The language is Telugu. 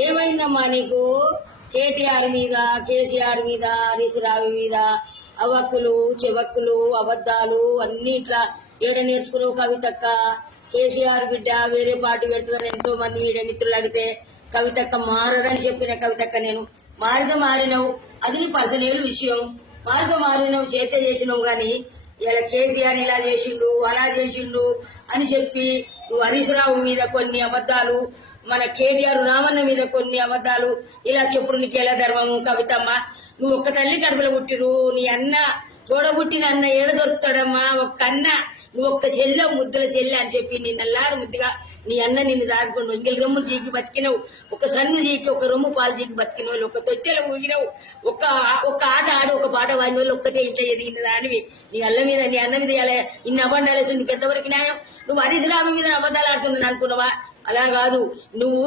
ఏమైందమ్మా నీకు? కేటీఆర్ మీద, కేసీఆర్ మీద, హరీష్ రావు మీద అవక్కులు చెవక్కులు అబద్దాలు అన్ని ఇట్లా ఏడ నేర్చుకున్నావు కవితక్క? కేసీఆర్ బిడ్డ వేరే పార్టీ పెడుతుందని ఎంతో మంది మీడియా మిత్రులు అడిగితే కవితక్క మారదని చెప్పిన కవితక్క నేను మారినావు, అది నీ పర్సనల్ విషయం. మారినావు, చేతే చేసినావు. గాని ఇలా కేసీఆర్ ఇలా చేసిండు అలా చేసిండు అని చెప్పి నువ్వు హరీష్ రావు మీద కొన్ని అబద్దాలు, మన కేటీఆర్ రామన్న మీద కొన్ని అబద్దాలు ఇలా చెప్పుడు నీకు ఎలా ధర్మము కవితమ్మ? నువ్వు ఒక్క తల్లి కడుపులో పుట్టిరు, నీ అన్న తోడబుట్టిన అన్న ఏడ దొరుకుతాడమ్మా? ఒక్క అన్న, నువ్వు ఒక్క చెల్లె ముద్దుల చెల్లె అని చెప్పి నిన్నల్లారు ముద్దుగా నీ అన్న నిన్ను దాదుకున్నావు. ఇంగిలి రొమ్ము జీకి బతికినవు, ఒక సన్ను జీకి ఒక రొమ్ము పాలు జీకి బతికిన వాళ్ళు, ఒక తొచ్చెలు ఊగినవు, ఒక ఆట ఆడి ఒక పాట వాడిన వాళ్ళు ఒక్కటే ఇంట్లో ఎదిగిన దానివి. నీ అల్ల మీద నీ అన్న మీద ఇన్ని అబద్ధాలు వేసి నీకు ఎంతవరకు న్యాయం? నువ్వు హరీష్ రావు మీద అబద్ధాలు ఆడుతున్నాను అనుకున్నావా? అలా కాదు. నువ్వు